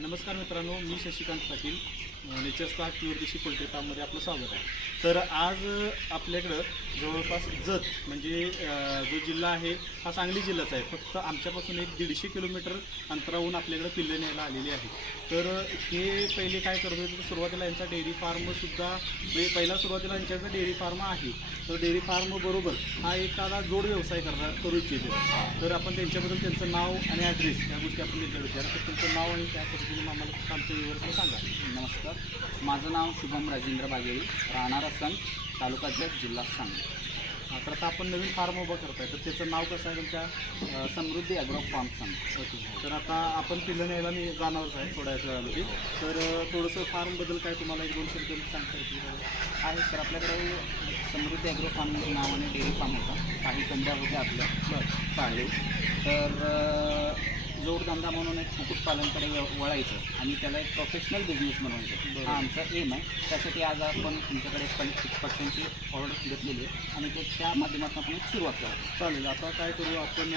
नमस्कार मित्रांनो, मी Shashikant Patil, Nature Spark Pure Desi Poultry फार्ममध्ये आपलं स्वागत आहे. तर आज आपल्याकडं जवळपास जत म्हणजे जो जिल्हा आहे हा सांगली जिल्हाचा आहे. फक्त आमच्यापासून एक 150 किलोमीटर अंतरावरून आपल्याकडं पिल्लं न्यायला आलेली आहे. तर हे पहिले काय करत होते, तर सुरुवातीला यांचा डेअरी फार्मसुद्धा म्हणजे पहिला सुरुवातीला यांच्याकडे डेअरी फार्म आहे. तर डेअरी फार्म बरोबर हा एखादा जोड व्यवसाय करू इच्छितो. तर आपण त्यांच्याबद्दल त्यांचं नाव आणि ॲड्रेस या गोष्टी आपण त्यांच्या विचार तर तुमचं नाव आणि त्या पद्धतीने आम्हाला आमच्या विवरण सांगा. नमस्कार, माझं नाव शुभम राजेंद्र बागेळी, राहणार असण, तालुका जत, जिल्हा सांगली. तर आता आपण नवीन फार्म उभं करताय, तर त्याचं नाव कसं आहे तुमच्या? समृद्धी ॲग्रो फार्म सांगली. ओके. तर आता आपण पिल्लं न्यायला मी जाणारच आहे थोड्या वेळामध्ये. तर थोडंसं फार्मबद्दल काय तुम्हाला एक दोन शब्द सांगता येतील? आहे सर, आपल्याकडे समृद्धी ॲग्रो फार्म नावाने डेअरी फार्म होता. काही कोंबड्या होत्या आपल्या पाळले. तर जोडधंदा म्हणून एक कुक्कुटपालनकडे वळायचं आणि त्याला एक प्रोफेशनल बिझनेस बनवायचं, हा आमचा एम आहे. त्यासाठी आज आपण तुमच्याकडे पक्ष्यांची ऑर्डर घेतलेली आहे आणि त्या माध्यमातून आपण एक सुरुवात करायची. चालेल. आता काय करू, आपण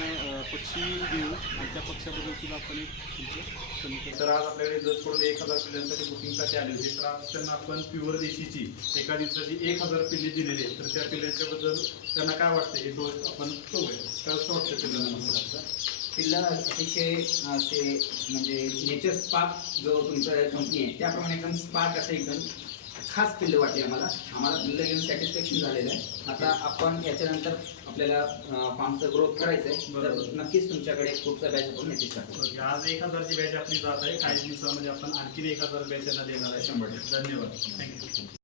पक्षी घेऊ आणि त्या पक्षाबद्दल सुद्धा आपण एक तर आज आपल्याकडे जतकडून 1000 पिल्लांसाठी बुकिंगसाठी आले होते. तर आज त्यांना आपण प्युअर देशीची एका दिवसाची 1000 पिल्ले दिलेली आहेत. तर त्या पिल्लांच्याबद्दल त्यांना काय वाटतं हे तो आपण बघूया. काय असं वाटतं पिल्लांना? नमस्कार. पिल्लं अतिशय असे म्हणजे नेचर स्पार्क जो तुमचं कंपनी आहे त्याप्रमाणे एकदम स्पार्क असं एकदम खास पिल्लं वाटली आम्हाला पिल्लं घेऊन सॅटिस्फॅक्शन झालेलं आहे. आता आपण याच्यानंतर आपल्याला फार्मचं ग्रोथ करायचं आहे, तर नक्कीच तुमच्याकडे खूपसा बॅच आपण नक्कीच टाकू. आज 1000ची बॅच आपली जात आहे. काही दिवसामध्ये आपण आणखी 1000 बॅच यांना देणार आहे. 100%. धन्यवाद. थँक्यू.